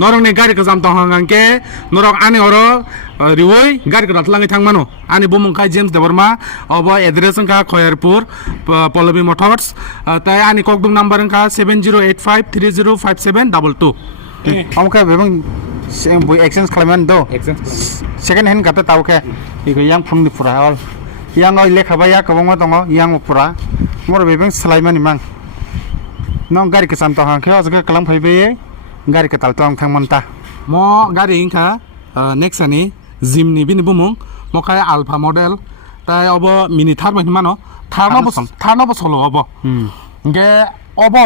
norong ne gari kazam tong hangke norong ani oro riwoi gari kana tlangi thangmano ani bomung kai James Deborma obo address ka Khoyarpur Pallavi Motors tai ani kokdung number ka 7085305722 amke bebang bui exchange claimant do second hand kata tau ke iko yang phung di pura hal yang oi lekha baya kabong ma tongo yang pura mor bebang selaimani mang nong gari kesam to hang khyo jage kalam phaibe gari ke tal tong thang manta mo gari ingka next ani Jimny bini bomung mo kai Alpha model tai obo mini thar ma mano thar no solo obo nge obo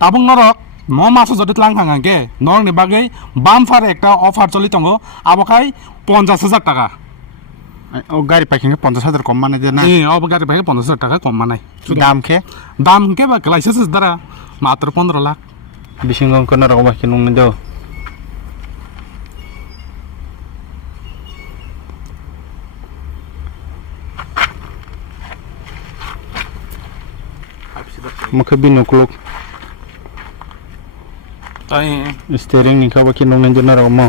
tabung norok mo maso jodi tlang hangangke nong ni bagai bumper ekta offer choli tongo abo kai 50,000 টাকা o gari packing 50,000 kom mane de na obo gari packing 50,000 টাকা kom manai dam ke ba license dara মাত্র 15 lakh bisingong kono ro ba kinung do mukhe binukluk tai steering ni ka ba kinung na ro mo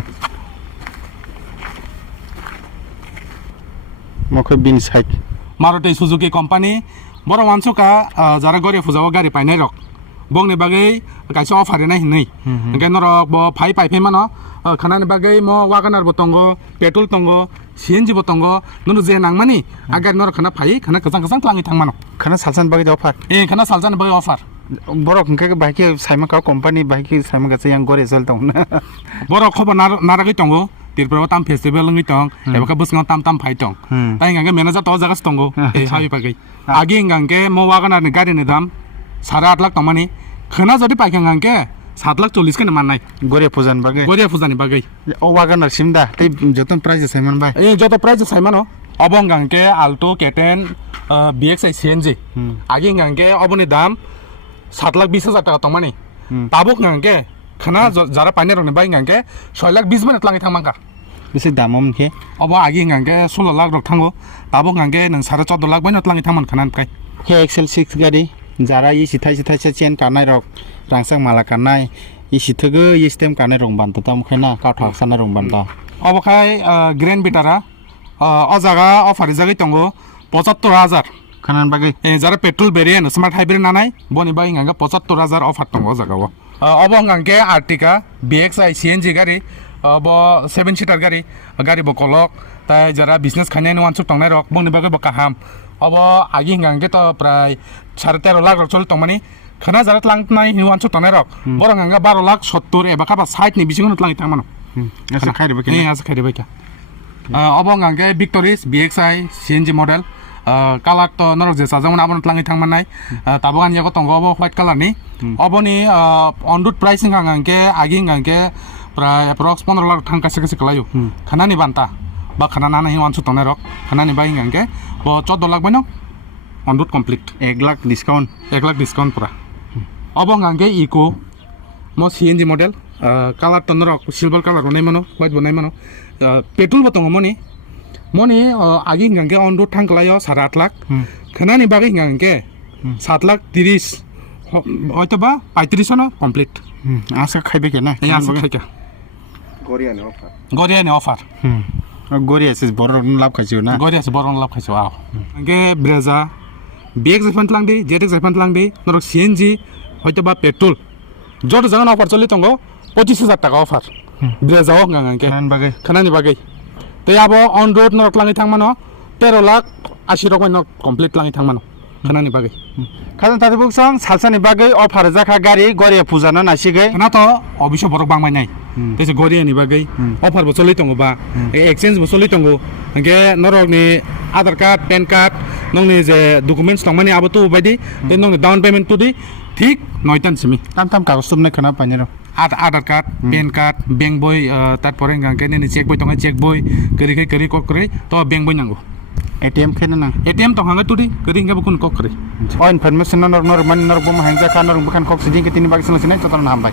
mukhe bin side Maruti Suzuki company boro mansuka jara gari fujawa gari painai rok bongni bagai kaisa offer nai hinai ngai norok bo phai mano khanani bagai mo Wagoner bo tongo petrol tongo CNG bo tongo nunu je nangmani agar norok khana phai khana kasang tlangi thangmano khana salsan bagi offer khana saljan bagai offer borok ke bike saima ka company bike saima ka yang gore sel tong borok khobar naragi tongo tirpro tam festival ngi tong ebaka busnga tam phai tong tai ngange manager to jagas tongo hai bagai agi ngange mo Wagoner ni gari ni dam 8.5 lakh তমানি খানা যদি পাইখাং আংকে 7 লাখ 40 কে মাননাই গরে ফুজানি বাগৈ ও Wagoner simda tei joton price saiman bai যত price সাইমানো অবং গাংকে আলটো K ten BXI CNG আগে গাংকে অবনি দাম 7 লাখ 20,000 টাকা তমানি তাবুক গাংকে খানা যারা পাইনে রনে বাই গাংকে 6 লাখ 20 মিনিট লাগি থামাকা bisi damom ke অব আগে গাংকে 16 লাখ রক থাঙ্গো তাবুক গাংকে নং 14.5 লাখ বাইনত লাগি থামান খানান প্রায় ke XL6 gari jara i sithai chen kanai rok rangsang mala kanai i sithego i stem kanai rong ban ta tam khaina ka thak sana rong ban ta অবখাই grand vitara অজাগা offer জায়গায় তঙ্গো 75,000 khanan bagai যারা petrol variant smart hybrid নানাই বনি বাই গাঙ্গা 75,000 offer তঙ্গো জাগাও অবঙ্গাঙ্কে আর্টিকা BXI CNG গাড়ি অব 7 সিটার গাড়ি বকলক তাই যারা বিজনেস খাইনাই ওয়ানসুক তংনাই রক বনি বাগৈ বকাহাম অব আগি গাঙ্গে তো প্রায় 13.5 লাখ রক চলি তংমানি খানা যারা লাংনাই ওয়ানসুক তংনাই রক বড় গাঙ্গা 12 লাখ 70 এবা কাবা 60 নি বিসিগুন লাংই থামানো asa khairi bagai asa khairi baika obong angke Victoris BXI CNG model color to norok je sajamon abon tlangi thangmanai tabogan yago tongo obo white color ni oboni on road pricing angke aging angke pray approx 15 lakh thang kase kalayo khanani banta ba khana nana hi wansu tonai rok khanani bai angke bo 14 lakh baino on road complete 1 lakh discount pura obong angke Eco mo CNG model colour তো নরক silver colour বনাই মানো white বনাই মানো petrol বতঙ্গ মনি আগে গাঙ্গে on road থাঙ্কলায় 8.5 লাখ খানানি বাগে গাঙ্গে 7 লাখ 30 হয়তো বা 35 না complete asa khaibe ke na asa খাইকা গরিয়ানি offer gori ase bor lab khaisu na গরিয়া আছে বড় লাভ খাইছো আও গাঙ্গে ব্রেজা BXI ফান্টলাংদি ZX ফান্টলাংদি নরক CNG হয়তো বা পেট্রোল যত জায়গা অফার চলি তঙ্গ 25,000 টাকা অফার ব্রেজাও গাঙ্গে খানানি বাগৈ তে আবো অন রোড নরক লাঙি থাংমানো 13 লাখ 80 রকম কমপ্লিট লাঙি থাংমানো খানানি বাগৈ khajan tati buksang salsani bagai offer jakha gari gori pujana nasigai না তো অবশ্য বড় বাংমাই নাই তেসে গরিয়ানি বাগৈ অফার বো চলি তঙ্গ বা এক্সচেঞ্জ বো চলি তঙ্গ গে নরক ni আধার কার্ড প্যান কার্ড নংনি যে ডকুমেন্টস তংমানি আবো তো বাইদি তে নংনি ডাউন পেমেন্ট তুদি ঠিক 9 টান Simi tam kagos tumnai khana paini ro আধার কার্ড প্যান কার্ড ব্যাংক বই তারপরে গাঙ্গে নি চেক বই তঙ্গা চেক বই করি কর করে তো ব্যাংক বই নাঙ্গো ATM khena na ATM tonganga tudi kari nga bukun kok kare o information nor man nor bom hangja kan nor bukan kok siding ke tini bagi selasinai total nam bai